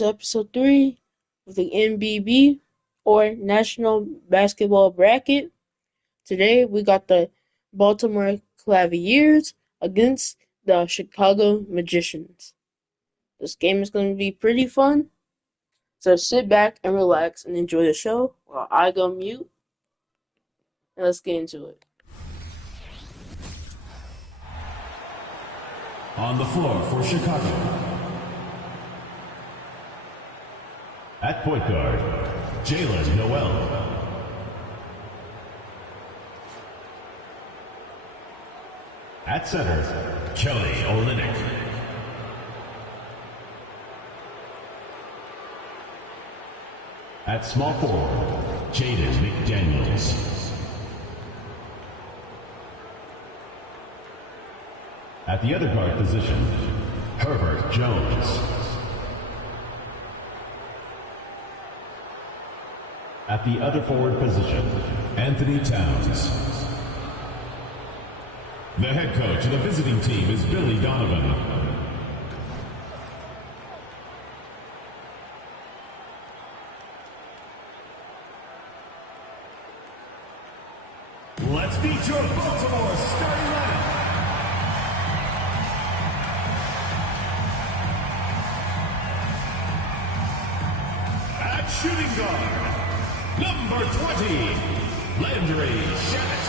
episode 3 of the NBB, or National Basketball Bracket. Today we got the Baltimore Cavaliers against the Chicago Magicians. This game is going to be pretty fun, so sit back and relax and enjoy the show while I go mute, and let's get into it. On the floor for Chicago. At point guard, Jalen Noel. At center, Kelly Olynyk. At small forward, Jaden McDaniels. At the other guard position, Herbert Jones. At the other forward position, Anthony Towns. The head coach of the visiting team is Billy Donovan. Let's meet your Baltimore starting lineup. At shooting guard, number 20, Landry Shamet.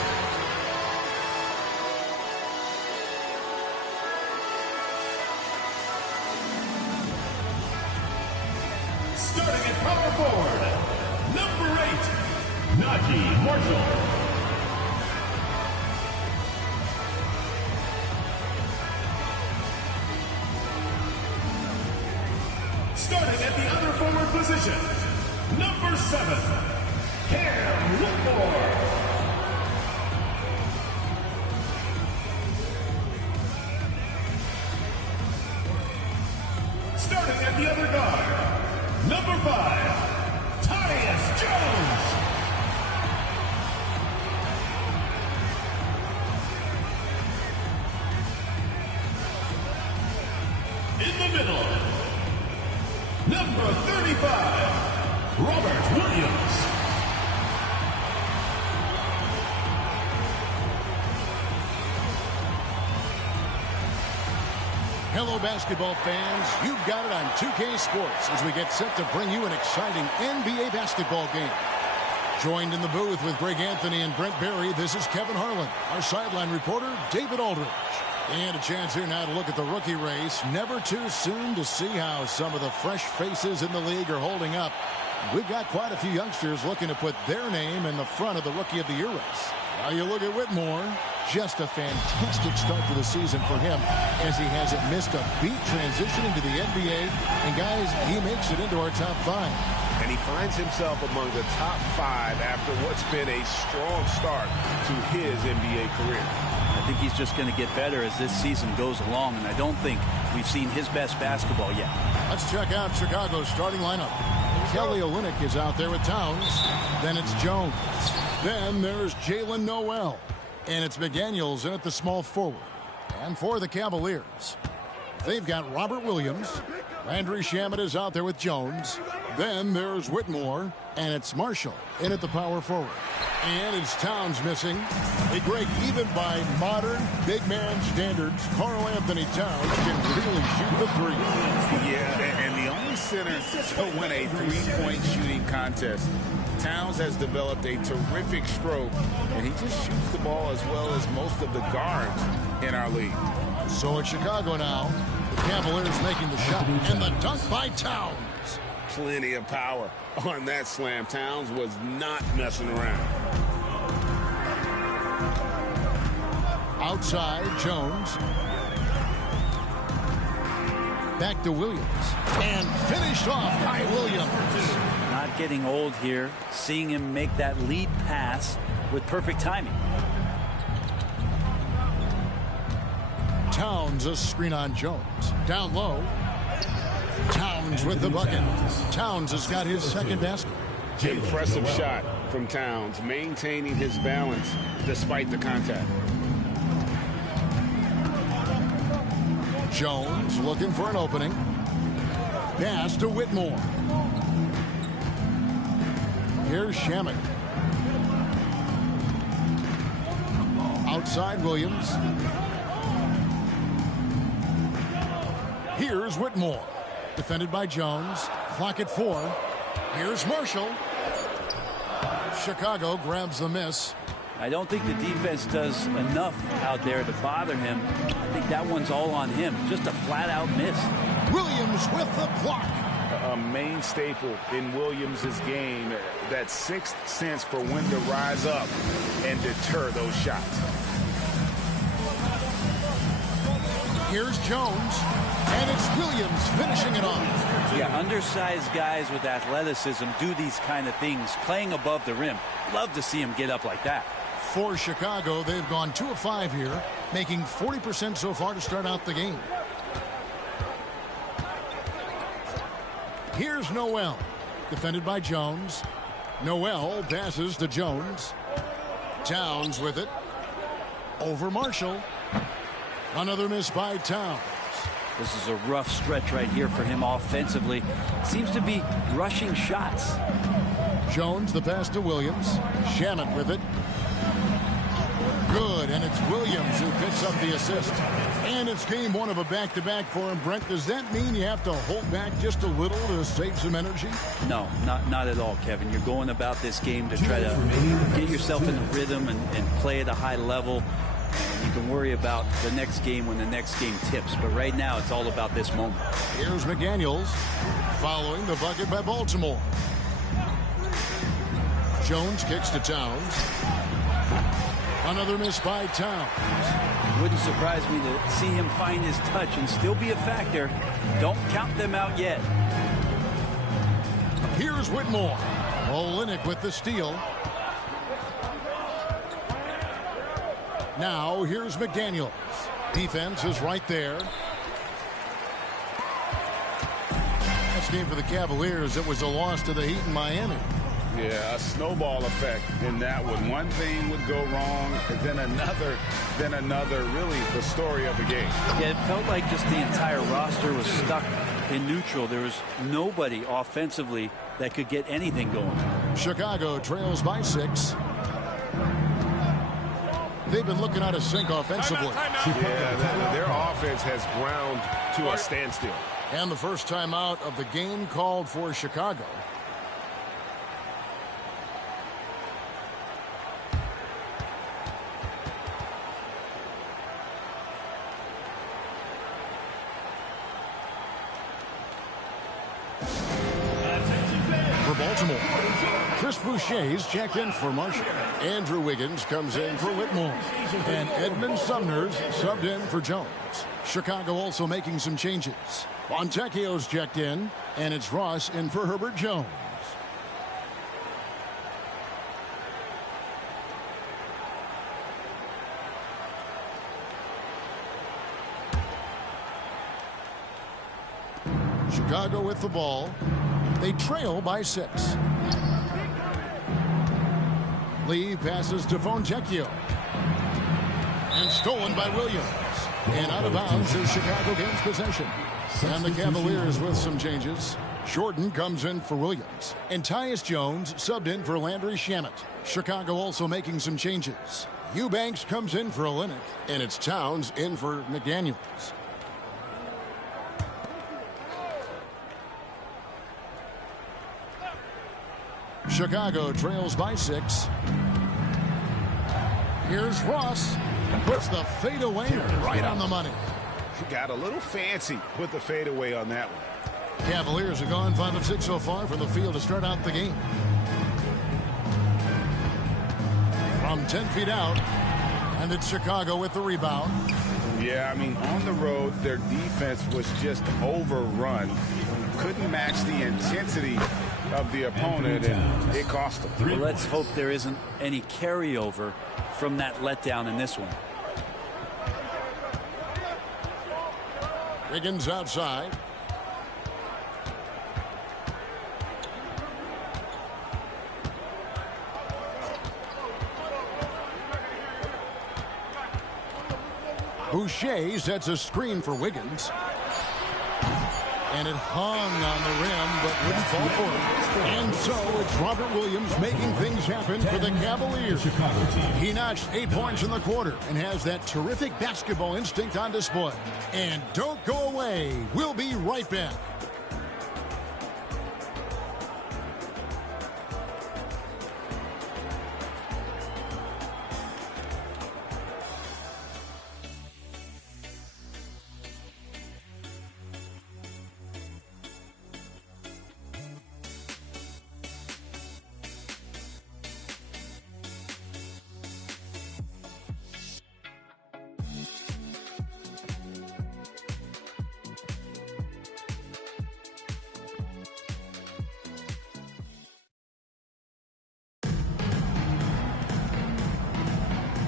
Starting at power forward, number 8, Najee Marshall. Starting at the other forward position, number 7, Cam Whitmore. Starting at the other guard, number 5, Tyus Jones. In the middle, number 35, Robert Williams. Hello, basketball fans. You've got it on 2K Sports as we get set to bring you an exciting NBA basketball game. Joined in the booth with Greg Anthony and Brent Berry, this is Kevin Harlan. Our sideline reporter, David Aldridge. And a chance here now to look at the rookie race. Never too soon to see how some of the fresh faces in the league are holding up. We've got quite a few youngsters looking to put their name in the front of the Rookie of the Year race. Now you look at Whitmore. Just a fantastic start to the season for him, as he hasn't missed a beat transitioning to the NBA. And guys, he makes it into our top 5. And he finds himself among the top 5 after what's been a strong start to his NBA career. I think he's just going to get better as this season goes along, and I don't think we've seen his best basketball yet. Let's check out Chicago's starting lineup. Kelly Olynyk is out there with Towns. Then it's Jones. Then there's Jalen Noel. And it's McDaniels in at the small forward. And for the Cavaliers, they've got Robert Williams. Landry Shamet is out there with Jones. Then there's Whitmore. And it's Marshall in at the power forward. And it's Towns missing. A Greg, even by modern big man standards, Karl Anthony Towns can really shoot the three. Yeah, and the only center to win a three-point shooting contest. Towns has developed a terrific stroke, and he just shoots the ball as well as most of the guards in our league. So it's Chicago now. The Cavaliers making the shot, and the dunk by Towns. Plenty of power on that slam. Towns was not messing around. Outside, Jones. Back to Williams. And finished off by Williams. Not getting old here. Seeing him make that lead pass with perfect timing. Towns, a screen on Jones. Down low. Towns with the bucket. Towns has got his second basket. Impressive shot from Towns, maintaining his balance despite the contact. Jones looking for an opening. Pass to Whitmore. Here's Shaman. Outside Williams. Here's Whitmore. Defended by Jones. Clock at 4. Here's Marshall. Chicago grabs the miss. I don't think the defense does enough out there to bother him. I think that one's all on him. Just a flat-out miss. Williams with the block. A main staple in Williams' game, that sixth sense for when to rise up and deter those shots. Here's Jones, and it's Williams finishing it off. Yeah, undersized guys with athleticism do these kind of things, playing above the rim. Love to see him get up like that. For Chicago, they've gone 2 of 5 here, making 40% so far to start out the game. Here's Noel, defended by Jones. Noel passes to Jones. Towns with it. Over Marshall. Another miss by Towns. This is a rough stretch right here for him offensively. Seems to be rushing shots. Jones, the pass to Williams. Shaman with it. Good, and it's Williams who picks up the assist. And it's game 1 of a back-to-back for him. Brent, does that mean you have to hold back just a little to save some energy? No, not at all, Kevin. You're going about this game to try to get yourself in the rhythm and play at a high level. You can worry about the next game when the next game tips. But right now, it's all about this moment. Here's McDaniels following the bucket by Baltimore. Jones kicks to Towns. Another miss by Towns. Wouldn't surprise me to see him find his touch and still be a factor. Don't count them out yet. Here's Whitmore. Olynyk with the steal. Now here's McDaniels. Defense is right there. Next game for the Cavaliers, it was a loss to the Heat in Miami. Yeah, a snowball effect in that one. One thing would go wrong, and then another, really the story of the game. Yeah, it felt like just the entire roster was stuck in neutral. There was nobody offensively that could get anything going. Chicago trails by 6. They've been looking out of sync offensively. Yeah, their offense has ground to a standstill. And the first timeout of the game called for Chicago. For Baltimore, Chris Boucher's checked in for Marshall. Andrew Wiggins comes in for Whitmore. And Edmund Sumner's subbed in for Jones. Chicago also making some changes. Fontecchio's checked in, and it's Ross in for Herbert Jones. Chicago with the ball. They trail by 6. Lee passes to Fontecchio. And stolen by Williams. And out of bounds as Chicago gains possession. And the Cavaliers with some changes. Jordan comes in for Williams. And Tyus Jones subbed in for Landry Shamet. Chicago also making some changes. Eubanks comes in for Olynyk. And it's Towns in for McDaniels. Chicago trails by 6. Here's Ross. Puts the fadeaway right on the money. Got a little fancy with the fadeaway on that one. Cavaliers have gone 5 of 6 so far from the field to start out the game. From 10 feet out. And it's Chicago with the rebound. Yeah, I mean, on the road, their defense was just overrun. Couldn't match the intensity of the opponent, and it cost them. Well, let's hope there isn't any carryover from that letdown in this one. Wiggins outside. Boucher sets a screen for Wiggins. And it hung on the rim, but wouldn't fall for it. And so it's Robert Williams making things happen for the Cavaliers. He notched 8 points in the quarter and has that terrific basketball instinct on display. And don't go away. We'll be right back.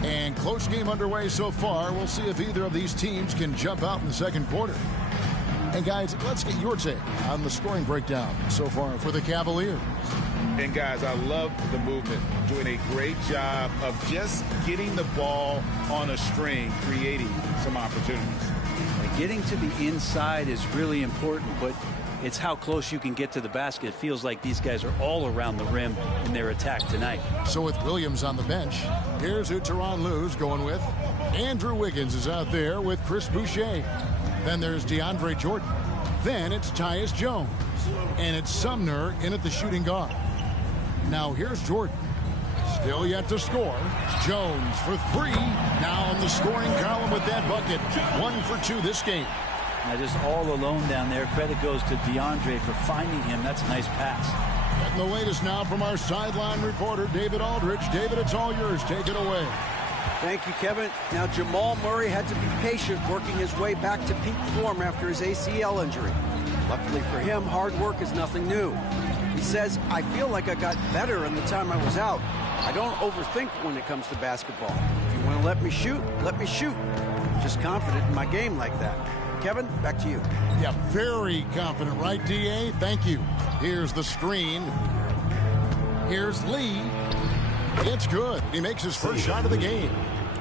And close game underway so far. We'll see if either of these teams can jump out in the second quarter. And guys, let's get your take on the scoring breakdown so far for the Cavaliers. And guys, I love the movement. Doing a great job of just getting the ball on a string, creating some opportunities. And getting to the inside is really important, but it's how close you can get to the basket. It feels like these guys are all around the rim in their attack tonight. So with Williams on the bench, here's who Tyronn Lue's going with. Andrew Wiggins is out there with Chris Boucher. Then there's DeAndre Jordan. Then it's Tyus Jones. And it's Sumner in at the shooting guard. Now here's Jordan. Still yet to score. Jones for three. Now in the scoring column with that bucket. 1 for 2 this game. Now just all alone down there. Credit goes to DeAndre for finding him. That's a nice pass. Getting the latest now from our sideline reporter, David Aldridge. David, it's all yours. Take it away. Thank you, Kevin. Now, Jamal Murray had to be patient working his way back to peak form after his ACL injury. Luckily for him, hard work is nothing new. He says, I feel like I got better in the time I was out. I don't overthink when it comes to basketball. If you want to let me shoot, let me shoot. I'm just confident in my game like that. Kevin, back to you. Yeah, very confident, right, D.A.? Thank you. Here's the screen. Here's Lee. It's good. He makes his first shot of the game.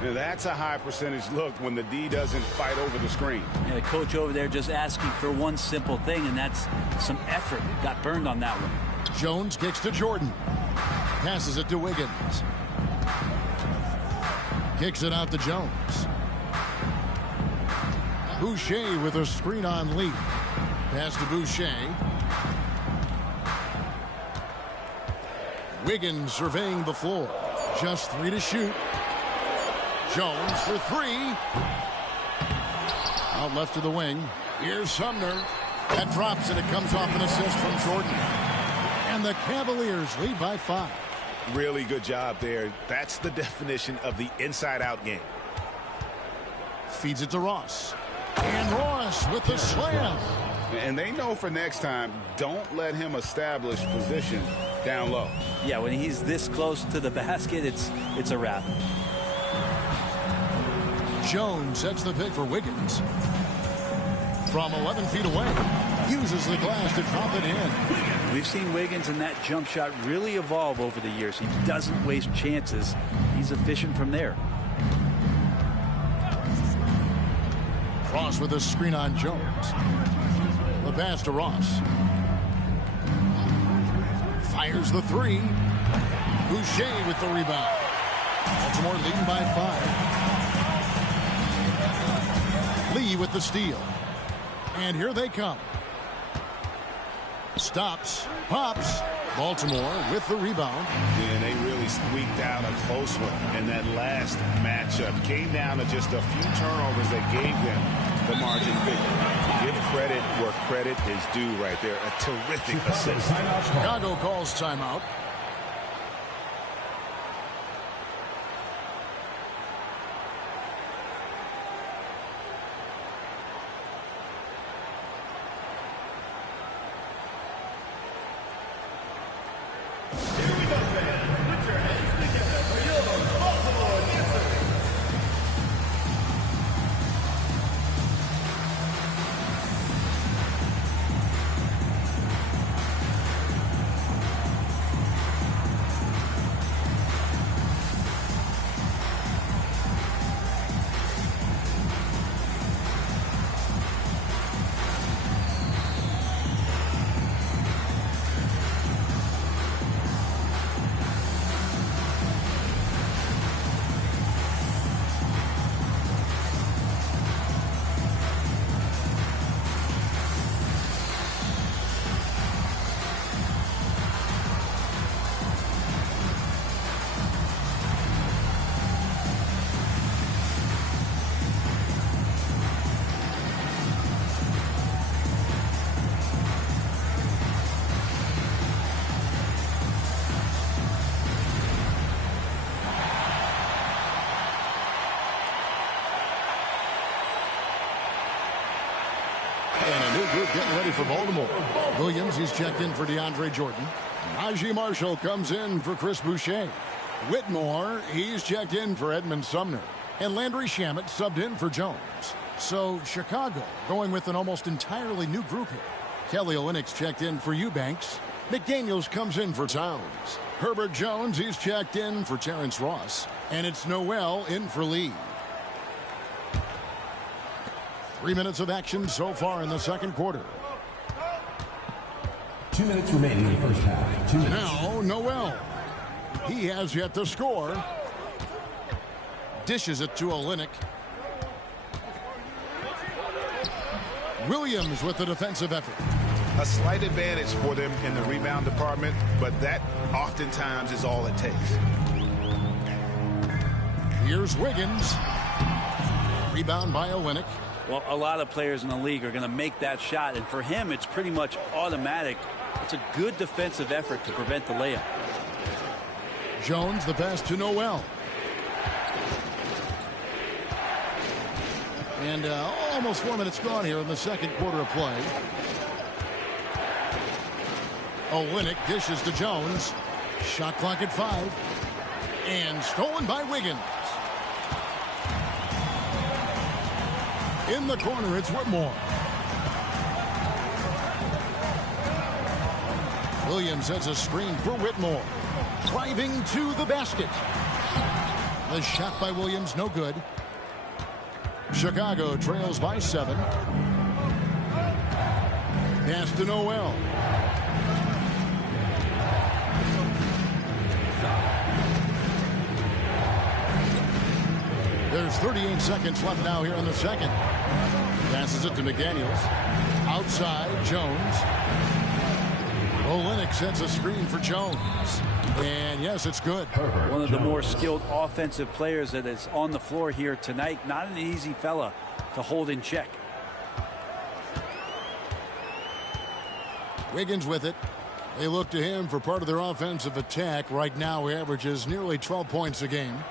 Now that's a high percentage look when the D doesn't fight over the screen. Yeah, the coach over there just asking for one simple thing, and that's some effort. Got burned on that one. Jones kicks to Jordan. Passes it to Wiggins. Kicks it out to Jones. Boucher with a screen on Lee. Pass to Boucher. Wiggins surveying the floor. Just 3 to shoot. Jones for 3. Out left to the wing. Here's Sumner. That drops and it comes off an assist from Jordan. And the Cavaliers lead by 5. Really good job there. That's the definition of the inside-out game. Feeds it to Ross. And Ross with the slam. And they know for next time, don't let him establish position down low. Yeah, when he's this close to the basket, it's a wrap. Jones sets the pick for Wiggins. From 11 feet away. Uses the glass to drop it in. We've seen Wiggins in that jump shot really evolve over the years. He doesn't waste chances. He's efficient from there. Ross with a screen on Jones. The pass to Ross. Fires the 3. Boucher with the rebound. Baltimore leading by 5. Lee with the steal. And here they come. Stops. Pops. Baltimore with the rebound. And they really squeaked out a close one in that last matchup. Came down to just a few turnovers that gave them the margin bigger. Give credit where credit is due right there. A terrific assist. Chicago calls timeout. ready for Baltimore. Williams, he's checked in for DeAndre Jordan. Najee Marshall comes in for Chris Boucher. Whitmore, he's checked in for Edmund Sumner. And Landry Shamet subbed in for Jones. So Chicago going with an almost entirely new group here. Kelly Olynyk's checked in for Eubanks. McDaniels comes in for Towns. Herbert Jones, he's checked in for Terrence Ross. And it's Noel in for Lee. 3 minutes of action so far in the second quarter. 2 minutes remaining in the first half. 2 minutes. Now, Noel. He has yet to score. Dishes it to Olynyk. Williams with the defensive effort. A slight advantage for them in the rebound department, but that oftentimes is all it takes. Here's Wiggins. Rebound by Olynyk. Well, a lot of players in the league are going to make that shot, and for him, it's pretty much automatic. It's a good defensive effort to prevent the layup. Jones, the pass to Noel. And almost 4 minutes gone here in the second quarter of play. Olynyk dishes to Jones. Shot clock at 5. And stolen by Wiggins. In the corner, it's Whitmore. Williams sets a screen for Whitmore. Driving to the basket. The shot by Williams, no good. Chicago trails by 7. Pass to Noel. There's 38 seconds left now here in the second. Passes it to McDaniels. Outside, Jones. Olynyk sets a screen for Jones. And yes, it's good. One of the more skilled offensive players that is on the floor here tonight. Not an easy fella to hold in check. Wiggins with it. They look to him for part of their offensive attack. Right now, he averages nearly 12 points a game.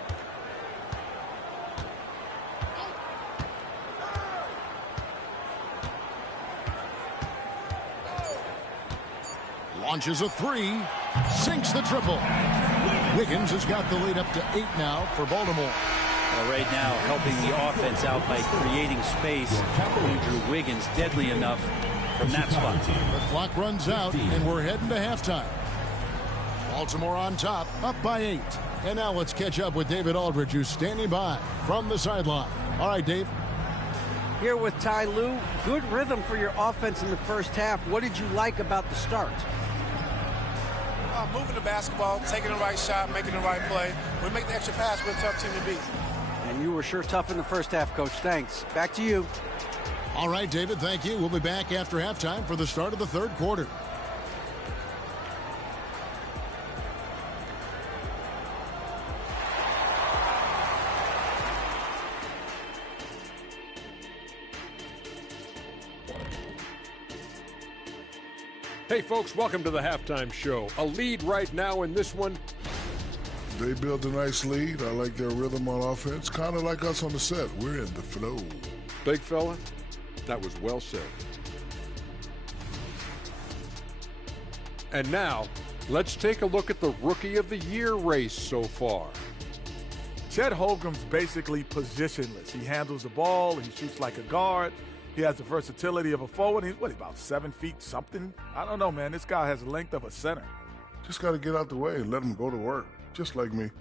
Launches a 3. Sinks the triple. Wiggins has got the lead up to 8 now for Baltimore. Well, right now, helping the offense out by creating space. Andrew Wiggins deadly enough from that spot. The clock runs out, and we're heading to halftime. Baltimore on top, up by 8. And now let's catch up with David Aldridge, who's standing by from the sideline. All right, Dave. Here with Ty Lue. Good rhythm for your offense in the first half. What did you like about the start? Moving the basketball, taking the right shot, making the right play. We make the extra pass, we're a tough team to beat. And you were sure tough in the first half, Coach. Thanks. Back to you. All right, David, thank you. We'll be back after halftime for the start of the third quarter. Hey, folks, welcome to the halftime show. A lead right now in this one. They built a nice lead. I like their rhythm on offense. Kind of like us on the set. We're in the flow. Big fella, that was well said. And now, let's take a look at the Rookie of the Year race so far. Chet Holmgren's basically positionless. He handles the ball, he shoots like a guard. He has the versatility of a forward. He's about 7 feet something? I don't know, man. This guy has the length of a center. Just got to get out the way and let him go to work, just like me.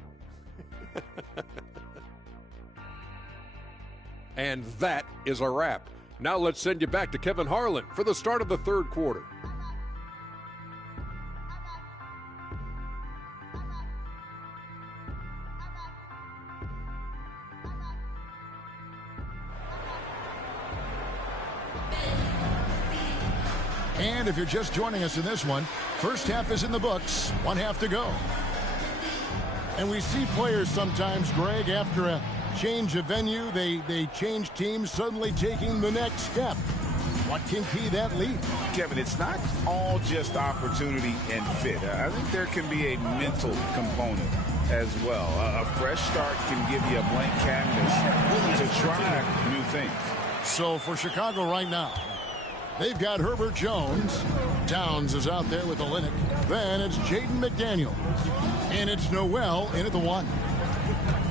And that is a wrap. Now let's send you back to Kevin Harlan for the start of the third quarter. And if you're just joining us in this one, first half is in the books, 1 half to go. And we see players sometimes, Greg, after a change of venue, they change teams, suddenly taking the next step. What can key that lead? Kevin, it's not all just opportunity and fit. I think there can be a mental component as well. A fresh start can give you a blank canvas to try new things. So for Chicago right now, They've got Herbert Jones. Towns is out there with Olynyk. Then it's Jaden McDaniel. And it's Noel in at the 1.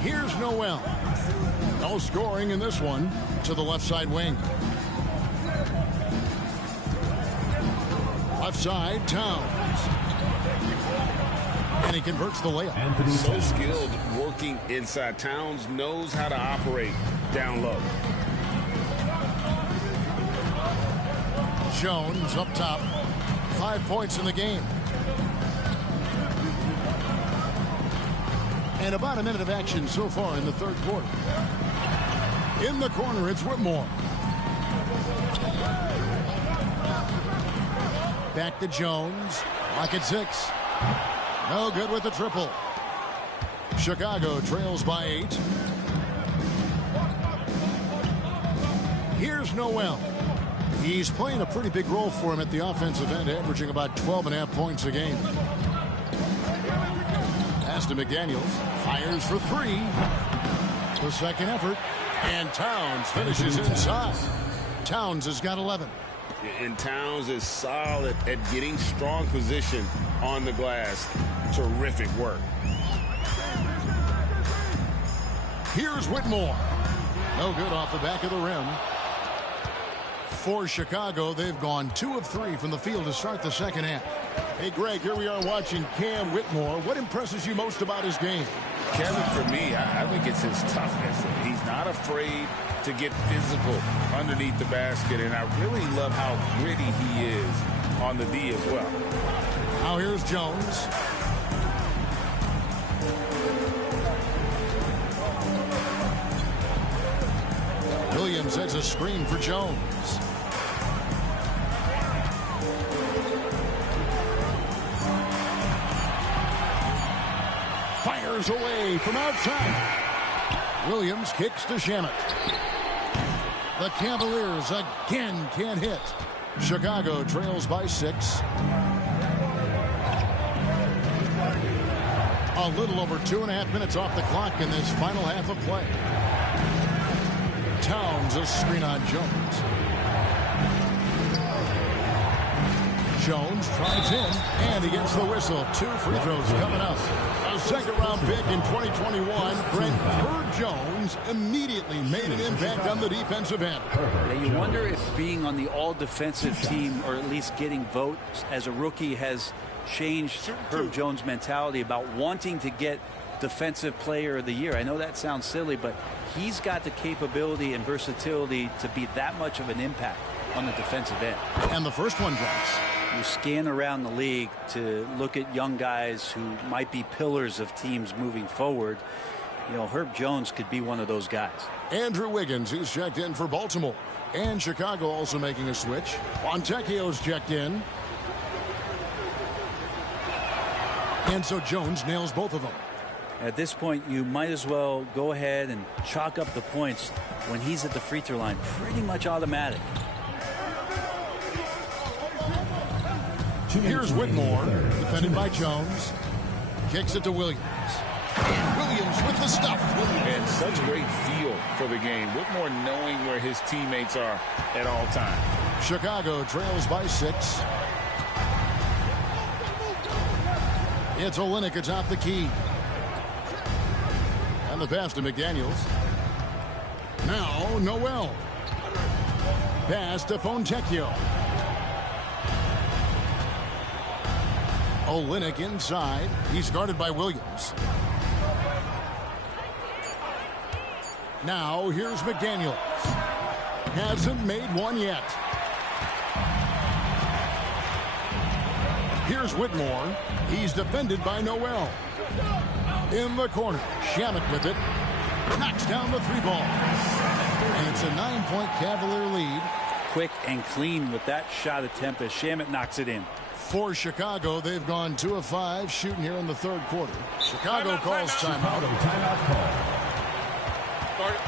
Here's Noel. No scoring in this one to the left side wing. Left side, Towns. And he converts the layup. So skilled working inside. Towns knows how to operate down low. Jones up top. 5 points in the game. And about a minute of action so far in the third quarter. In the corner, it's Whitmore. Back to Jones. Lock at 6. No good with the triple. Chicago trails by 8. Here's Noel. He's playing a pretty big role for him at the offensive end, averaging about 12.5 points a game. Pass to McDaniels. Fires for 3. The second effort. And Towns finishes inside. Towns has got 11. And Towns is solid at getting strong position on the glass. Terrific work. Here's Whitmore. No good off the back of the rim. For Chicago, they've gone 2 of 3 from the field to start the second half. Hey, Greg, here we are watching Cam Whitmore. What impresses you most about his game? Kevin, for me, I think it's his toughness. He's not afraid to get physical underneath the basket, and I really love how gritty he is on the D as well. Now here's Jones. Williams sets a screen for Jones. Fires away from outside. Williams kicks to Shamet. The Cavaliers again can't hit. Chicago trails by 6. A little over 2.5 minutes off the clock in this final half of play. Towns a screen on Jones. Jones drives in, and he gets the whistle. 2 free throws coming up. A second-round pick in 2021, Brent Herb Jones immediately made an impact on the defensive end. Yeah, you wonder if being on the all-defensive team, or at least getting votes as a rookie, has changed Herb Jones' mentality about wanting to get Defensive Player of the Year. I know that sounds silly, but he's got the capability and versatility to be that much of an impact on the defensive end. And the first one drops. You scan around the league to look at young guys who might be pillars of teams moving forward. You know, Herb Jones could be one of those guys. Andrew Wiggins, he's checked in for Baltimore. And Chicago also making a switch. Fontecchio's checked in. And so Jones nails both of them. At this point, you might as well go ahead and chalk up the points when he's at the free throw line. Pretty much automatic. Here's Whitmore, defended by Jones. Kicks it to Williams. And Williams with the stuff. And such great feel for the game. Whitmore knowing where his teammates are at all times. Chicago trails by 6. It's Olynyk atop the key. And the pass to McDaniels. Now Noel. Pass to Fontecchio. Olynyk inside. He's guarded by Williams. Now here's McDaniels. Hasn't made one yet. Here's Whitmore. He's defended by Noel. In the corner. Shamet with it. Knocks down the 3-ball. And it's a 9-point Cavalier lead. Quick and clean with that shot attempt as Shamet knocks it in. For Chicago, they've gone 2 of 5 shooting here in the third quarter. Chicago calls timeout. Start.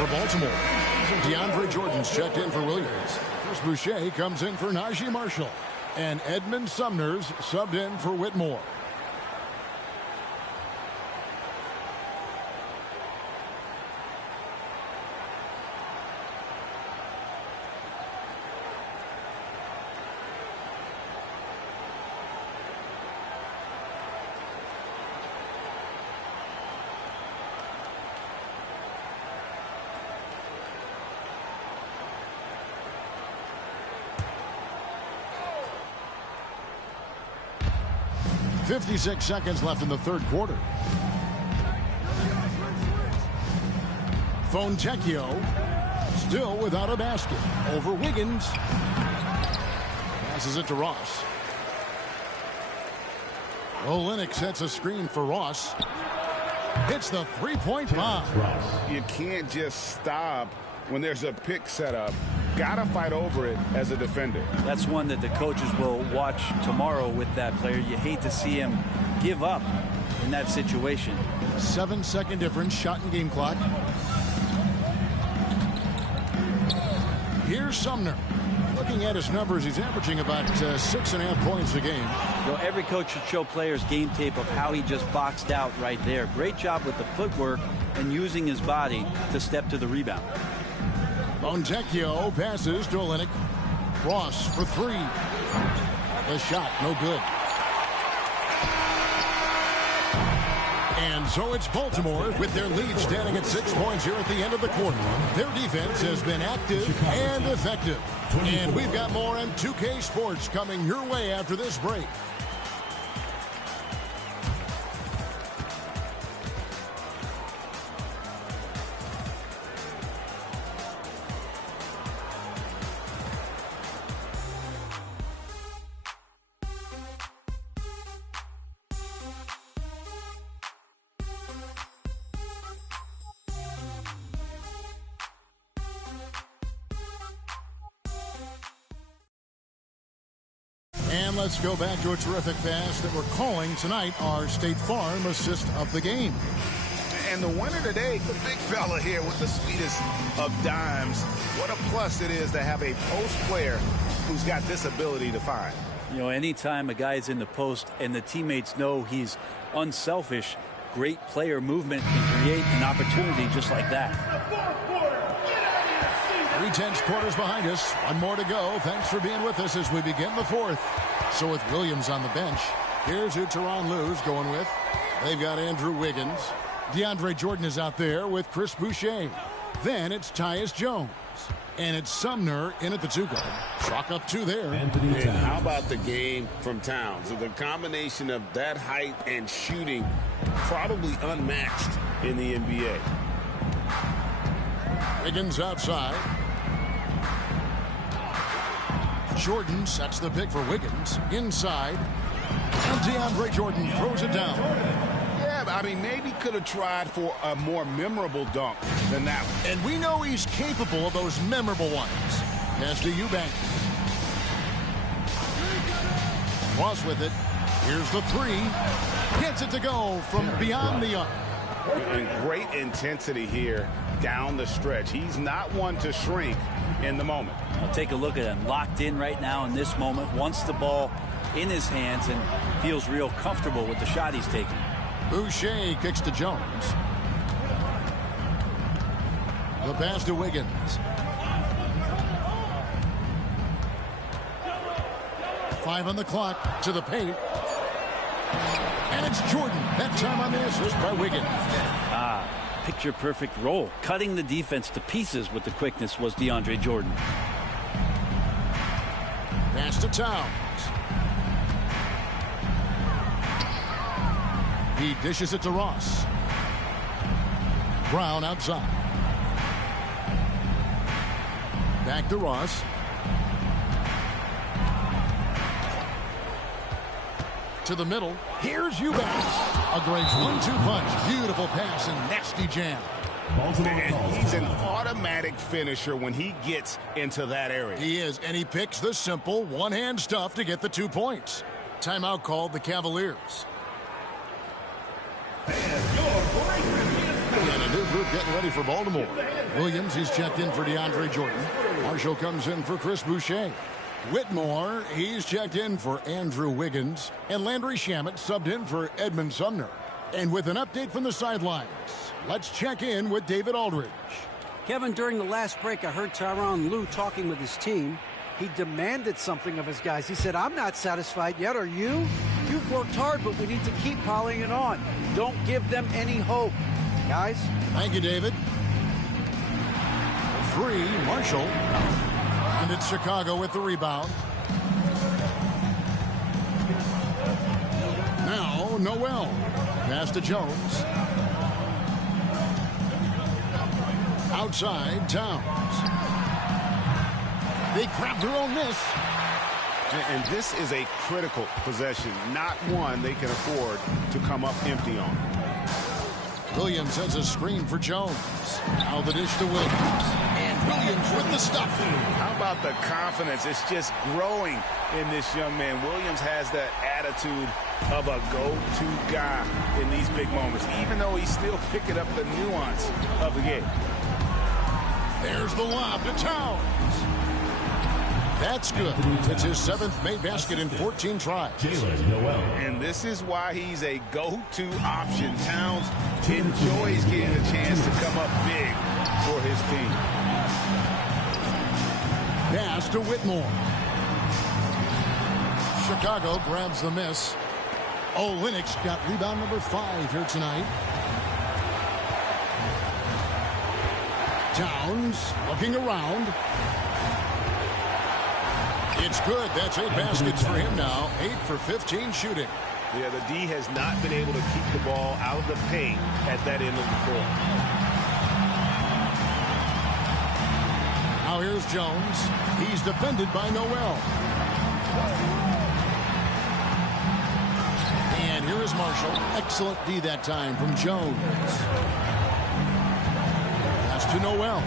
For Baltimore, DeAndre Jordan's checked in for Williams. Chris Boucher comes in for Najee Marshall. And Edmund Sumner's subbed in for Whitmore. .56 seconds left in the third quarter. Fontecchio still without a basket. Over Wiggins. Passes it to Ross. Olynyk sets a screen for Ross. Hits the three-point bomb. You can't just stop when there's a pick set up. Gotta fight over it as a defender. That's one that the coaches will watch tomorrow with that player. You hate to see him give up in that situation. 7-second difference, shot and game clock. Here's Sumner. Looking at his numbers, he's averaging about 6.5 points a game. You know, every coach should show players game tape of how he just boxed out right there. Great job with the footwork and using his body to step to the rebound. Fontecchio passes to Olynyk. Ross for three. The shot, no good. And so it's Baltimore with their lead standing at 6 points here at the end of the quarter. Their defense has been active and effective. And we've got more on 2K Sports coming your way after this break. And let's go back to a terrific pass that we're calling tonight our State Farm assist of the game. And the winner today, the big fella here with the sweetest of dimes. What a plus it is to have a post player who's got this ability to find. You know, anytime a guy's in the post and the teammates know he's unselfish, great player movement can create an opportunity just like that. 3/10 quarters behind us. One more to go. Thanks for being with us as we begin the fourth. So with Williams on the bench, here's who Tyronn Lue's going with. They've got Andrew Wiggins. DeAndre Jordan is out there with Chris Boucher. Then it's Tyus Jones. And it's Sumner in at the two-guard. Chalk up two there. And how about the game from Towns? The combination of that height and shooting probably unmatched in the NBA. Wiggins outside. Jordan sets the pick for Wiggins. Inside. And DeAndre Jordan throws it down. Yeah, I mean, maybe could have tried for a more memorable dunk than that one. And we know he's capable of those memorable ones. Pass to Eubank. Ross with it. Here's the three. Gets it to go from beyond the arc. And great intensity here down the stretch. He's not one to shrink in the moment. I'll take a look at him. Locked in right now in this moment. Wants the ball in his hands and feels real comfortable with the shot he's taking. Boucher kicks to Jones. The pass to Wiggins. 5 on the clock to the paint. And it's Jordan. That time on the assist by Wiggins. Picture-perfect roll. Cutting the defense to pieces with the quickness was DeAndre Jordan. Pass to Towns. He dishes it to Ross. Brown outside. Back to Ross. To the middle. Here's Eubanks. A great 1-2 punch. Beautiful pass and nasty jam. And he's an automatic finisher when he gets into that area. He is, and he picks the simple one-hand stuff to get the 2 points. Timeout called the Cavaliers. And a new group getting ready for Baltimore. Williams, he's checked in for DeAndre Jordan. Marshall comes in for Chris Boucher. Whitmore, he's checked in for Andrew Wiggins. And Landry Shamet subbed in for Edmund Sumner. And with an update from the sidelines, let's check in with David Aldridge. Kevin, during the last break, I heard Tyronn Lue talking with his team. He demanded something of his guys. He said, I'm not satisfied yet, are you? You've worked hard, but we need to keep piling it on. Don't give them any hope. Guys? Thank you, David. 3, Marshall. And it's Chicago with the rebound. Now, Noel. Pass to Jones. Outside, Towns. They grab their own miss. And this is a critical possession, not one they can afford to come up empty on. Williams has a screen for Jones. Now the dish to Williams. And Williams with the stuff. How about the confidence? It's just growing in this young man. Williams has that attitude of a go-to guy in these big moments, even though he's still picking up the nuance of the game. There's the lob to Towns. That's good. It's his 7th made basket in 14 tries. And this is why he's a go-to option. Towns enjoys getting the chance to come up big for his team. Pass to Whitmore. Chicago grabs the miss. Linux got rebound number 5 here tonight. Towns looking around. It's good. That's 8 baskets for him now. 8 for 15 shooting. Yeah, the D has not been able to keep the ball out of the paint at that end of the floor. Now here's Jones. He's defended by Noel. And here is Marshall. Excellent D that time from Jones. Pass to Noel.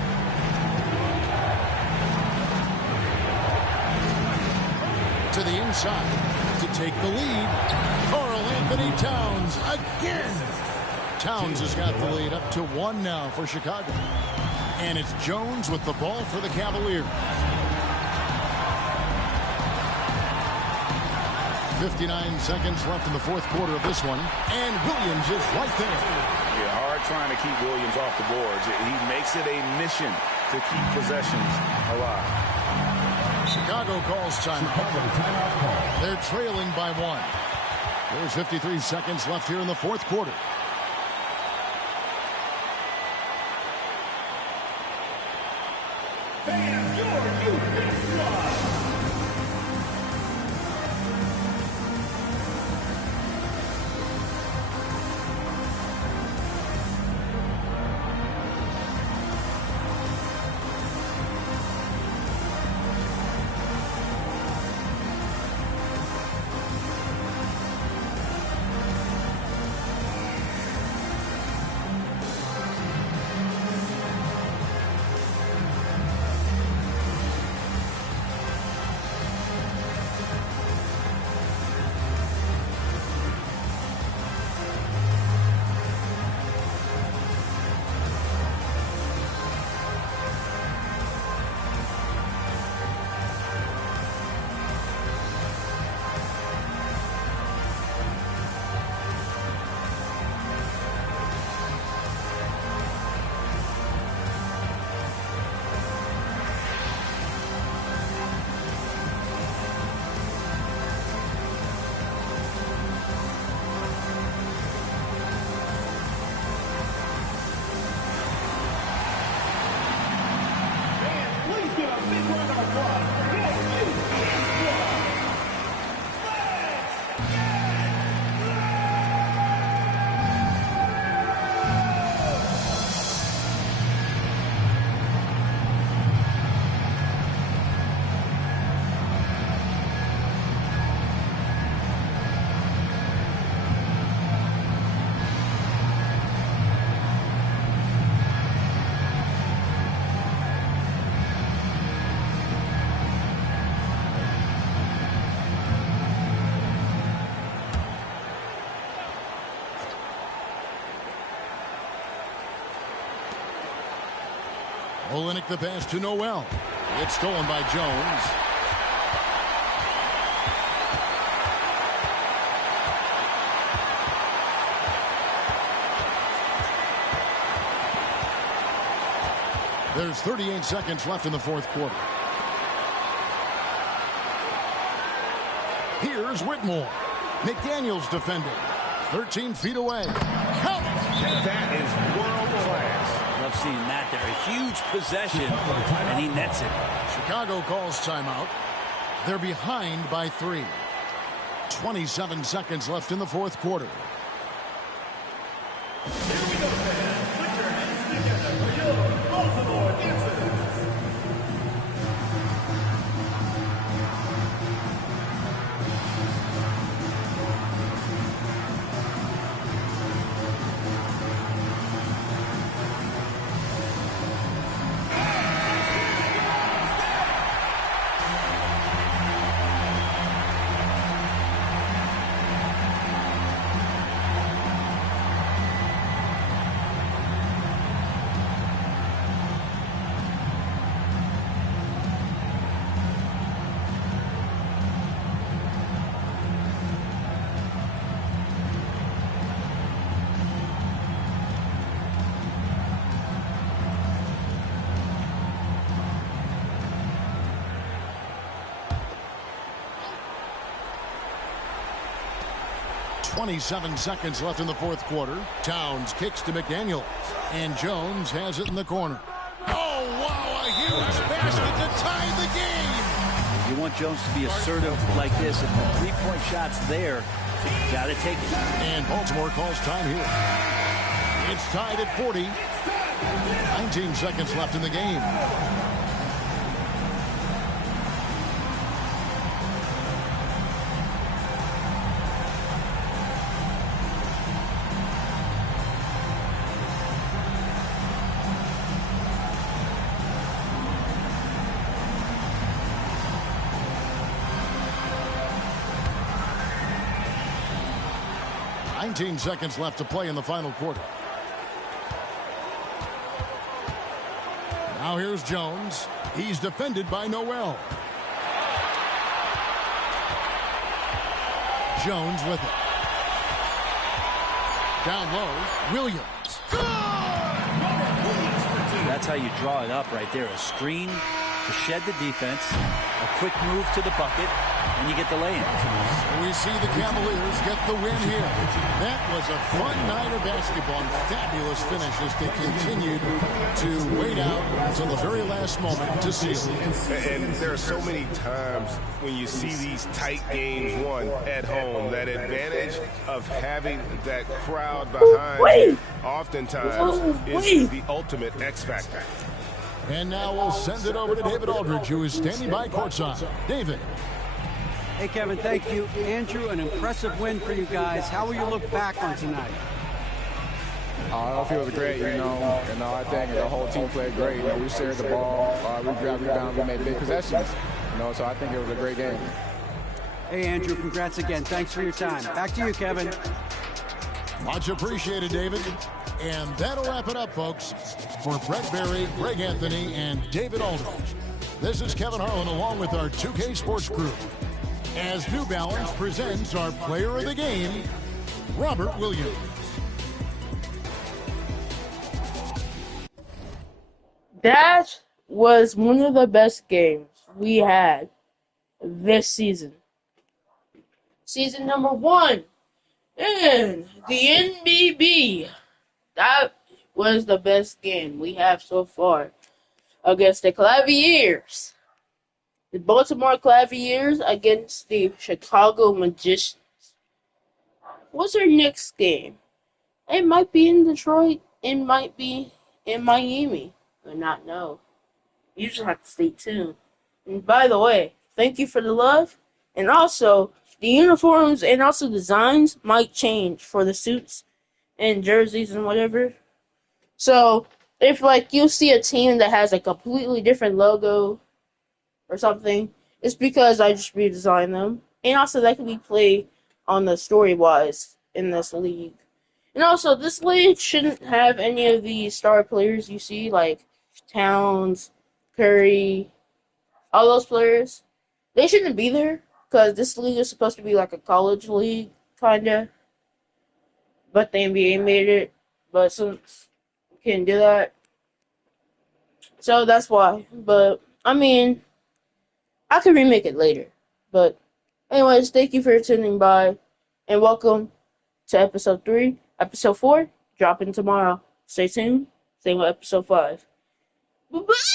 To the inside to take the lead. Karl Anthony Towns again. Towns has got the lead up to 1 now for Chicago. And it's Jones with the ball for the Cavaliers. 59 seconds left in the 4th quarter of this one. And Williams is right there. Yeah, hard trying to keep Williams off the boards. He makes it a mission to keep possessions alive. Chicago calls timeout. They're trailing by 1. There's 53 seconds left here in the 4th quarter. Olenek the pass to Noel. It's stolen by Jones. There's 38 seconds left in the fourth quarter. Here's Whitmore. McDaniels defending. 13 feet away. Count it. That is world class. Love seeing that there. A huge possession, and he nets it. Chicago calls timeout. They're behind by 3. 27 seconds left in the fourth quarter. Here we go, fans. Put your hands together for your Baltimore dancers. .27 seconds left in the fourth quarter. Towns kicks to McDaniels. And Jones has it in the corner. Oh, wow, a huge basket to tie the game. You want Jones to be assertive like this. If the three-point shot's there, got to take it. And Baltimore calls time here. It's tied at 40. 19 seconds left in the game. .19 seconds left to play in the final quarter. Now here's Jones. He's defended by Noel. Jones with it. Down low, Williams. That's how you draw it up right there. A screen to shed the defense, a quick move to the bucket, and you get the lay-in. We see the Cavaliers get the win here. That was a fun night of basketball and fabulous finish as they continued to wait out until the very last moment to seal it. And there are so many times when you see these tight games won at home, that advantage of having that crowd behind you oftentimes is the ultimate X factor. And now we'll send it over to David Aldridge, who is standing by courtside. David. Hey, Kevin, thank you. Andrew, an impressive win for you guys. How will you look back on tonight? I feel great, I think the whole team played great. We shared the ball, we grabbed rebounds, we made big possessions. So I think it was a great game. Hey, Andrew, congrats again. Thanks for your time. Back to you, Kevin. Much appreciated, David. And that'll wrap it up, folks. For Brett Berry, Greg Anthony, and David Aldridge, this is Kevin Harlan along with our 2K Sports crew, as New Balance presents our player of the game, Robert Williams. That was one of the best games we had this season. Season number 1 in the NBB. That was the best game we have so far against the Cavaliers. The Baltimore Cavaliers against the Chicago Magicians. What's our next game? It might be in Detroit. It might be in Miami. I not know. You just have to stay tuned. And by the way, thank you for the love. And also, the uniforms and also designs might change for the suits and jerseys and whatever. So, if like you see a team that has a completely different logo or something, it's because I just redesigned them. And also, that can be played on the story wise in this league. And also, this league shouldn't have any of the star players you see, like Towns, Curry, all those players. They shouldn't be there because this league is supposed to be like a college league, kinda. But the NBA made it. But since you can't do that, so that's why. But I mean, I can remake it later. But anyways, thank you for tuning by, and welcome to episode 3. Episode 4 dropping tomorrow. Stay tuned. Same with episode 5. Bye bye.